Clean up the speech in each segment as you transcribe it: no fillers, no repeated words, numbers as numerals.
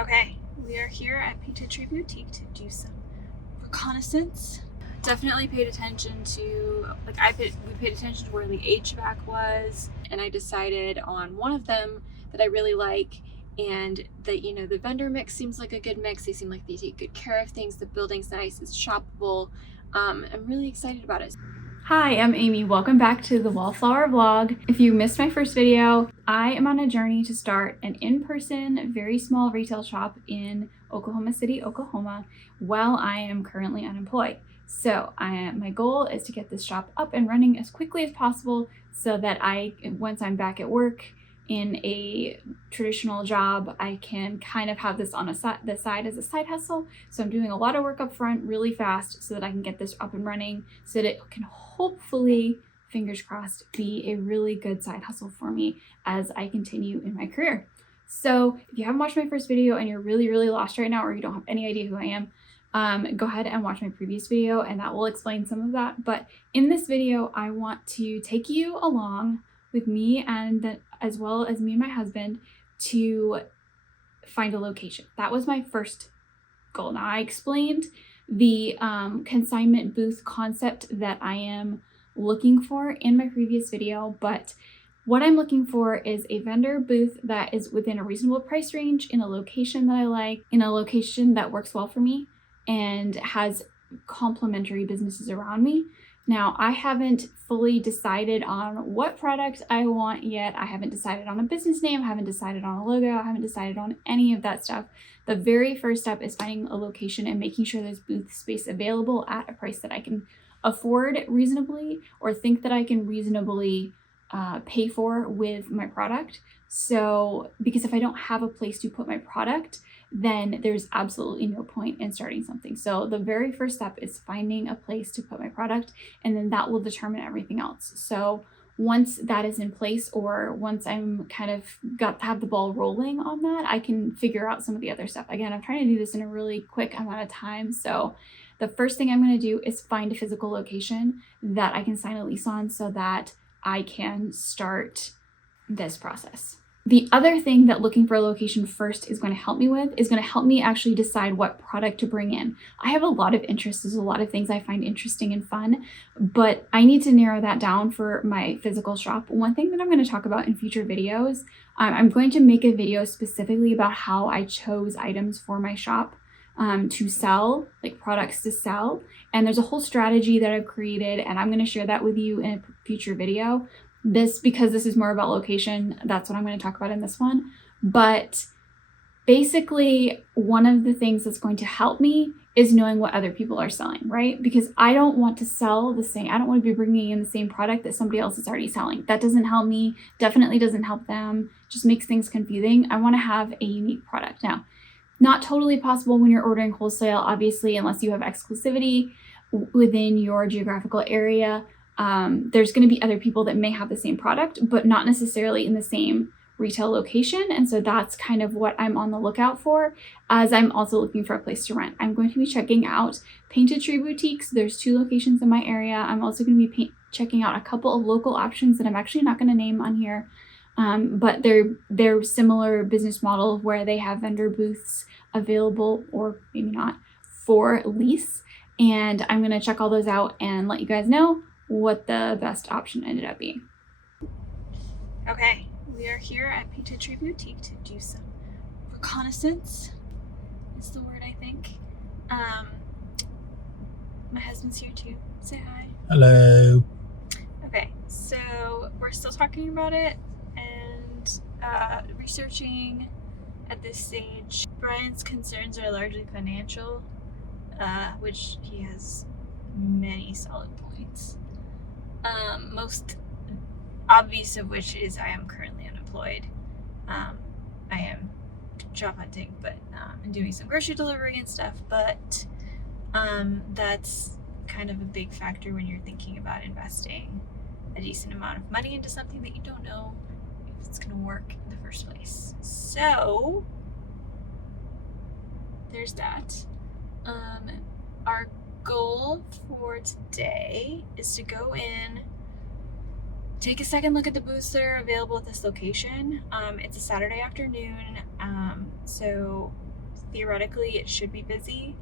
Okay, we are here at Painted Tree Boutique to do some reconnaissance. Definitely paid attention to, we paid attention to where the HVAC was, and I decided on one of them that I really like, and that, the vendor mix seems like a good mix. They seem like they take good care of things. The building's nice, it's shoppable. I'm really excited about it. Hi, I'm Amy. Welcome back to the Wallflower vlog. If you missed my first video, I am on a journey to start an in-person, very small retail shop in Oklahoma City, Oklahoma, while I am currently unemployed. So my goal is to get this shop up and running as quickly as possible so that once I'm back at work in a traditional job, I can kind of have this on the side as a side hustle. So I'm doing a lot of work up front really fast so that I can get this up and running so that it can hopefully, fingers crossed, be a really good side hustle for me as I continue in my career. So if you haven't watched my first video and you're really lost right now, or you don't have any idea who I am, go ahead and watch my previous video and that will explain some of that. But in this video, I want to take you along with me as well as me and my husband to find a location. That was my first goal. Now, I explained the consignment booth concept that I am looking for in my previous video, but what I'm looking for is a vendor booth that is within a reasonable price range, in a location that I like, in a location that works well for me, and has complementary businesses around me. Now, I haven't fully decided on what product I want yet. I haven't decided on a business name, I haven't decided on a logo, I haven't decided on any of that stuff. The very first step is finding a location and making sure there's booth space available at a price that I can afford reasonably, or think that I can reasonably pay for with my product. So, because if I don't have a place to put my product, then there's absolutely no point in starting something. So the very first step is finding a place to put my product, and then that will determine everything else. So once that is in place, or once I'm kind of have the ball rolling on that, I can figure out some of the other stuff. Again, I'm trying to do this in a really quick amount of time. So the first thing I'm going to do is find a physical location that I can sign a lease on so that I can start this process. The other thing that looking for a location first is going to help me with is going to help me actually decide what product to bring in. I have a lot of interests. There's a lot of things I find interesting and fun, but I need to narrow that down for my physical shop. One thing that I'm going to talk about in future videos, I'm going to make a video specifically about how I chose items for my shop to sell, like products to sell. And there's a whole strategy that I've created, and I'm going to share that with you in a future video. Because this is more about location, that's what I'm going to talk about in this one. But basically, one of the things that's going to help me is knowing what other people are selling, right? Because I don't want to sell the same, I don't want to be bringing in the same product that somebody else is already selling. That doesn't help me, definitely doesn't help them, just makes things confusing. I want to have a unique product. Now, not totally possible when you're ordering wholesale, obviously, unless you have exclusivity within your geographical area. There's going to be other people that may have the same product, but not necessarily in the same retail location. And so that's kind of what I'm on the lookout for, as I'm also looking for a place to rent. I'm going to be checking out Painted Tree Boutiques. There's 2 locations in my area. I'm also going to be checking out a couple of local options that I'm actually not going to name on here. But they're similar business model where they have vendor booths available, or maybe not, for lease. And I'm going to check all those out and let you guys know what the best option ended up being. Okay, we are here at Painted Tree Boutique to do some reconnaissance, is the word, I think. My husband's here too. Say hi. Hello. Okay, so we're still talking about it and researching at this stage. Brian's concerns are largely financial, which he has many solid points. Most obvious of which is I am currently unemployed. I am job hunting, but and doing some grocery delivery and stuff, but that's kind of a big factor when you're thinking about investing a decent amount of money into something that you don't know if it's going to work in the first place. So there's that. Our goal for today is to go in, take a second look at the booths that are available at this location. It's a Saturday afternoon, so theoretically it should be busy.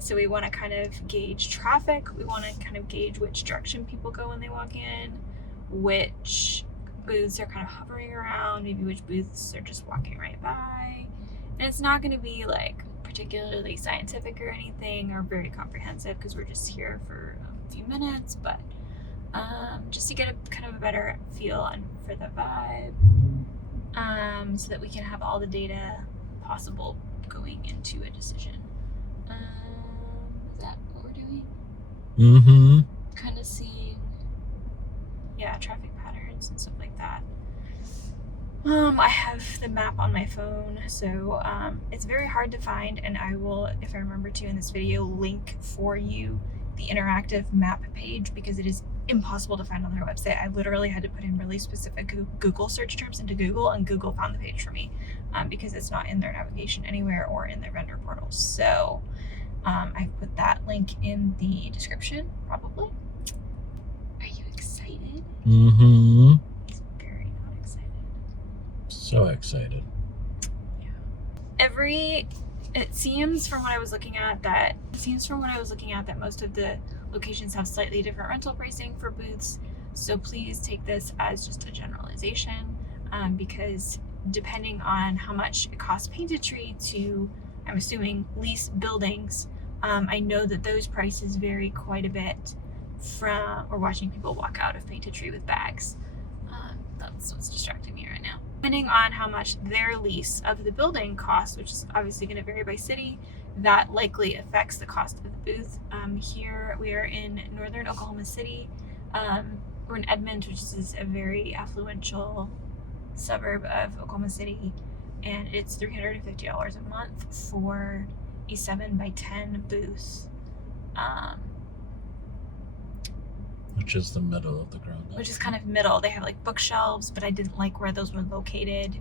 So we want to kind of gauge traffic. We want to kind of gauge which direction people go when they walk in, which booths are kind of hovering around, maybe which booths are just walking right by. And it's not going to be like particularly scientific or anything or very comprehensive because we're just here for a few minutes, but just to get a kind of a better feel for the vibe, so that we can have all the data possible going into a decision. Is that what we're doing? Mm-hmm. Kind of seeing, traffic patterns and stuff like that. I have the map on my phone, so it's very hard to find, and I will, if I remember to in this video, link for you the interactive map page because it is impossible to find on their website. I literally had to put in really specific Google search terms into Google, and Google found the page for me because it's not in their navigation anywhere or in their vendor portals. So I've put that link in the description, probably. Are you excited? Mm-hmm. He's very not excited. So excited. Yeah. It seems from what I was looking at that most of the locations have slightly different rental pricing for booths. So please take this as just a generalization, because depending on how much it costs Painted Tree to, I'm assuming, lease buildings, I know that those prices vary quite a bit we're watching people walk out of Painted Tree with bags. That's what's distracting me right now. Depending on how much their lease of the building costs, which is obviously going to vary by city, that likely affects the cost of the booth. Here we are in northern Oklahoma City. We're in Edmond, which is a very affluential suburb of Oklahoma City, and it's $350 a month for a 7x10 booth. Which is the middle of the ground. Which is kind of middle. They have like bookshelves, but I didn't like where those were located.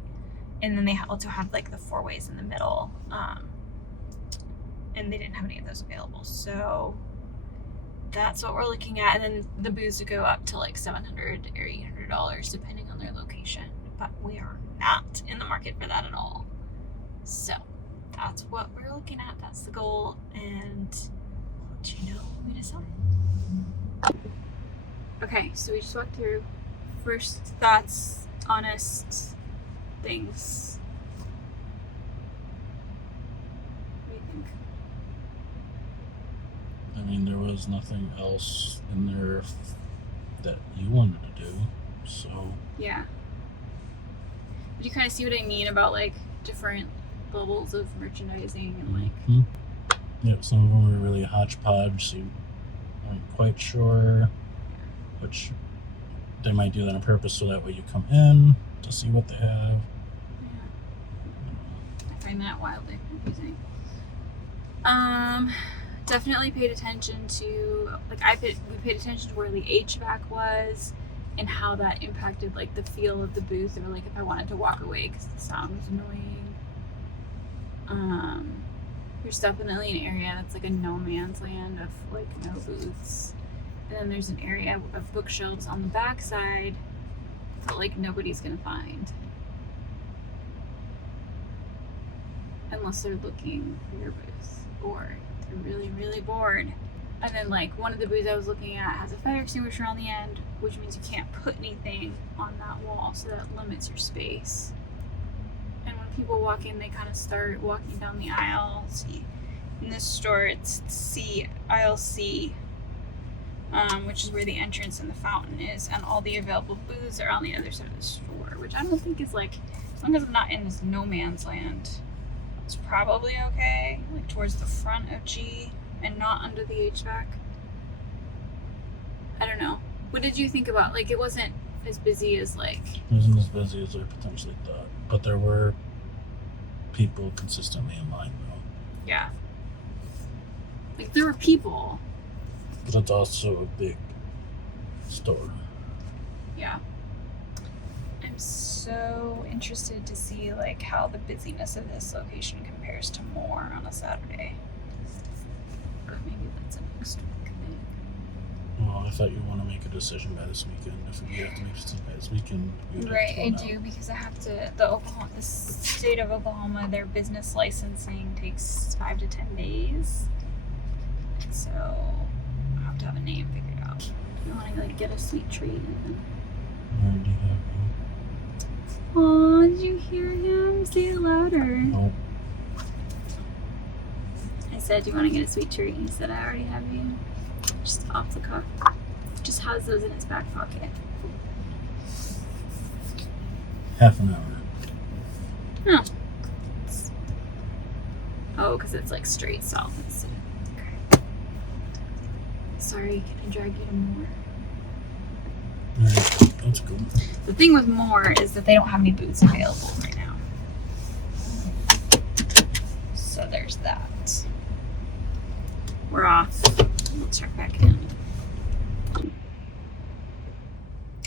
And then they also have like the four ways in the middle. And they didn't have any of those available. So that's what we're looking at. And then the booths would go up to like $700 or $800 depending on their location. But we are not in the market for that at all. So that's what we're looking at. That's the goal. And I'll let you know when we decide. Okay, so we just walked through first thoughts, honest things. What do you think? I mean, there was nothing else in there that you wanted to do, so. Yeah. But you kind of see what I mean about like different levels of merchandising and like. Mm-hmm. Yeah, some of them were really hodgepodge, so you aren't quite sure. Which they might do that on purpose so that way you come in to see what they have. Yeah. I find that wildly confusing. Definitely paid attention to, like, we paid attention to where the HVAC was and how that impacted like the feel of the booth, or like if I wanted to walk away because the sound was annoying. There's definitely an area that's like a no man's land of like no booths. And then there's an area of bookshelves on the back side that like nobody's gonna find. Unless they're looking for your booth or they're really, really bored. And then like one of the booths I was looking at has a fire extinguisher on the end, which means you can't put anything on that wall, so that limits your space. And when people walk in, they kind of start walking down the aisle. See, in this store it's aisle C. Which is where the entrance and the fountain is, and all the available booths are on the other side of the store, which I don't think is like, as long as I'm not in this no man's land, it's probably okay, like towards the front of G and not under the HVAC. I don't know. What did you think about, like, it wasn't as busy as like... It wasn't as busy as I potentially thought, but there were people consistently in line though. Yeah. Like there were people. But it's also a big store. Yeah. I'm so interested to see like how the busyness of this location compares to more on a Saturday. But maybe that's a next week thing. Well, I thought you want to make a decision by this weekend. If you have to make a decision by this weekend, we would Right, have to I go now. do, because I have to. The state of Oklahoma, their business licensing takes 5 to 10 days. So I have to have a name figured out. Do you want to like get a sweet treat? I already have you. Oh, did you hear him? Say it louder. Oh, I said, do you want to get a sweet treat? He said, I already have you. Just off the cuff. Just has those in his back pocket. half an hour. Oh. Oh, because it's like straight south instead. Okay. Sorry, can I drag you to more? Alright, that's cool. The thing with more is that they don't have any booths available right now. So there's that. We're off. We'll check back in.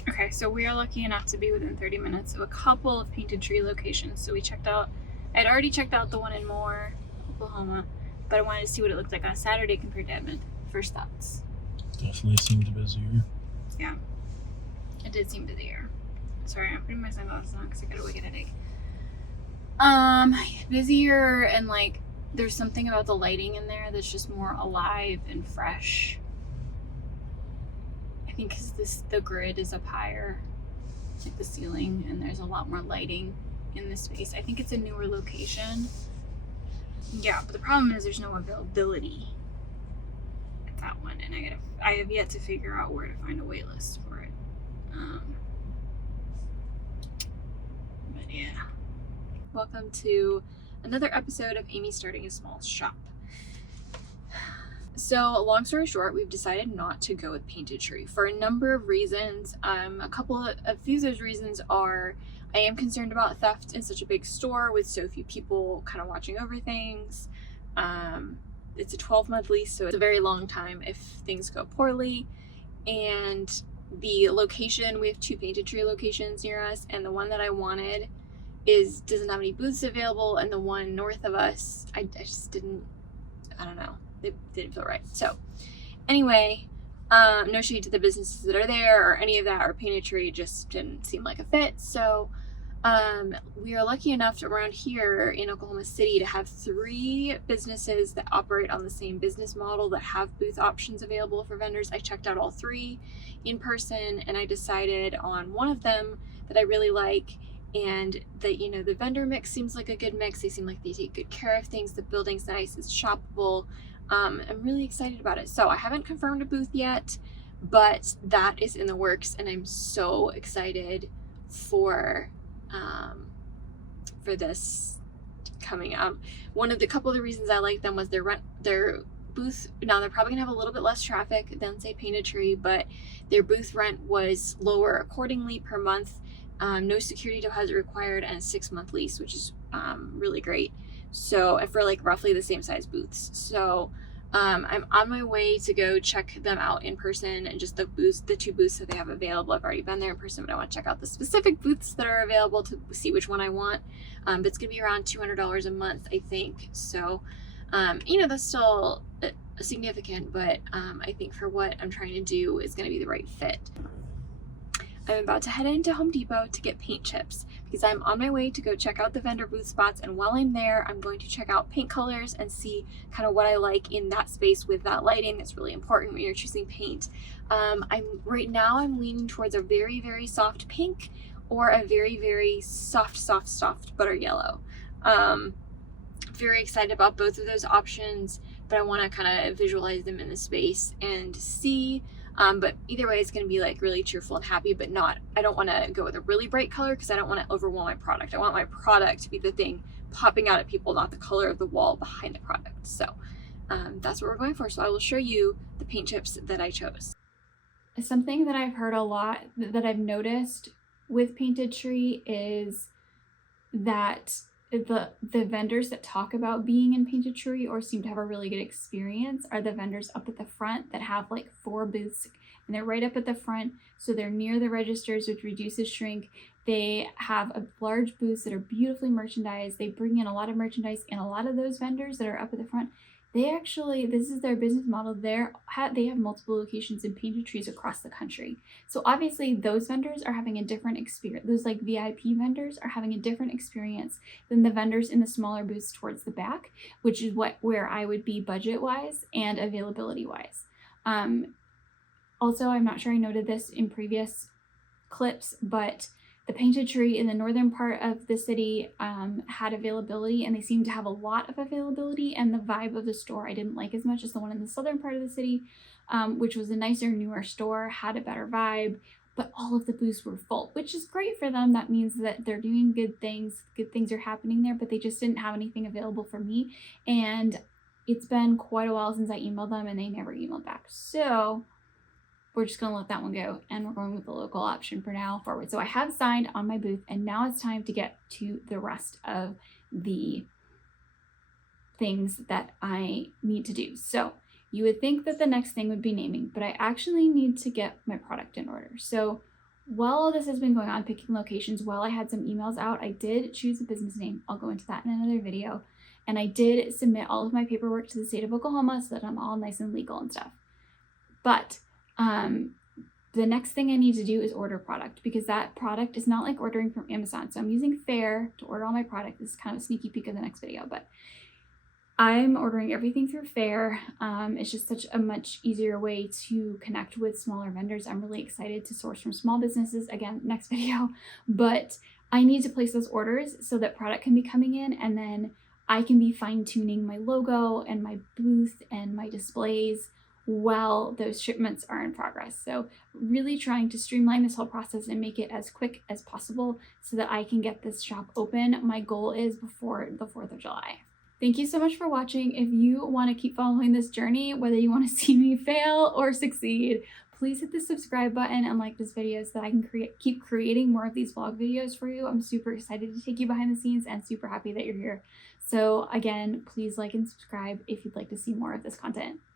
Okay, so we are lucky enough to be within 30 minutes of a couple of Painted Tree locations. So we checked out, I'd already checked out the one in Moore, Oklahoma, but I wanted to see what it looked like on a Saturday compared to Edmond. First thoughts. Definitely seemed busier. Yeah, it did seem busier. Sorry, I'm putting my sunglasses on because I got a wicked headache. Busier, and like there's something about the lighting in there that's just more alive and fresh. I think because the grid is up higher, like the ceiling, and there's a lot more lighting in this space. I think it's a newer location. Yeah, but the problem is there's no availability at that one, and I have yet to figure out where to find a wait list for it. But yeah. Welcome to another episode of Amy Starting a Small Shop. So, long story short, we've decided not to go with Painted Tree for a number of reasons. A few of those reasons are I am concerned about theft in such a big store with so few people kind of watching over things. It's a 12-month lease, so it's a very long time if things go poorly. And the location, we have 2 Painted Tree locations near us, and the one that I wanted doesn't have any booths available, and the one north of us, I just didn't, I don't know, it didn't feel right. So anyway, no shade to the businesses that are there or any of that, or Painted Tree just didn't seem like a fit. So we are lucky enough to, around here in Oklahoma City, to have 3 businesses that operate on the same business model that have booth options available for vendors. I checked out all 3 in person, and I decided on one of them that I really like, and that, you know, the vendor mix seems like a good mix. They seem like they take good care of things. The building's nice, it's shoppable. I'm really excited about it. So I haven't confirmed a booth yet, but that is in the works, and I'm so excited for this coming up. One of the couple of the reasons I like them was their booth. Now they're probably gonna have a little bit less traffic than say Painted Tree, but their booth rent was lower accordingly per month. No security deposit required, and a 6-month lease, which is really great. So for like roughly the same size booths. So I'm on my way to go check them out in person, and just the 2 booths that they have available. I've already been there in person, but I want to check out the specific booths that are available to see which one I want. But it's gonna be around $200 a month, I think. So you know, that's still significant, but I think for what I'm trying to do is gonna be the right fit. I'm about to head into Home Depot to get paint chips because I'm on my way to go check out the vendor booth spots, and while I'm there, I'm going to check out paint colors and see kind of what I like in that space with that lighting. That's really important when you're choosing paint. Right now I'm leaning towards a very, very soft pink or a very, very soft butter yellow. Very excited about both of those options, but I want to kind of visualize them in the space and see. But either way, it's going to be like really cheerful and happy, but I don't want to go with a really bright color because I don't want to overwhelm my product. I want my product to be the thing popping out at people, not the color of the wall behind the product. So that's what we're going for. So I will show you the paint chips that I chose. Something that I've heard a lot, that I've noticed with Painted Tree, is that the vendors that talk about being in Painted Tree or seem to have a really good experience are the vendors up at the front that have like 4 booths, and they're right up at the front, so they're near the registers, which reduces shrink. They have a large booths that are beautifully merchandised. They bring in a lot of merchandise, and a lot of those vendors that are up at the front this is their business model. They have multiple locations and painted trees across the country. So obviously those vendors are having a different experience. Those like VIP vendors are having a different experience than the vendors in the smaller booths towards the back, which is where I would be budget wise and availability wise. Also, I'm not sure I noted this in previous clips, but the painted tree in the northern part of the city had availability, and they seemed to have a lot of availability, and the vibe of the store I didn't like as much as the one in the southern part of the city, which was a nicer, newer store, had a better vibe, but all of the booths were full, which is great for them. That means that they're doing good things are happening there, but they just didn't have anything available for me, and it's been quite a while since I emailed them, and they never emailed back. So we're just going to let that one go, and we're going with the local option for now forward. So I have signed on my booth, and now it's time to get to the rest of the things that I need to do. So you would think that the next thing would be naming, but I actually need to get my product in order. So while all this has been going on, picking locations, while I had some emails out, I did choose a business name. I'll go into that in another video. And I did submit all of my paperwork to the state of Oklahoma so that I'm all nice and legal and stuff. But the next thing I need to do is order product, because that product is not like ordering from Amazon. So I'm using Faire to order all my product. This is kind of a sneaky peek of the next video, but I'm ordering everything through Faire. It's just such a much easier way to connect with smaller vendors. I'm really excited to source from small businesses. Again, next video, but I need to place those orders so that product can be coming in, and then I can be fine-tuning my logo and my booth and my displays while those shipments are in progress. So really trying to streamline this whole process and make it as quick as possible so that I can get this shop open. My goal is before the 4th of July. Thank you so much for watching. If you want to keep following this journey, whether you want to see me fail or succeed, please hit the subscribe button and like this video so that I can keep creating more of these vlog videos for you. I'm super excited to take you behind the scenes and super happy that you're here. So again, please like and subscribe if you'd like to see more of this content.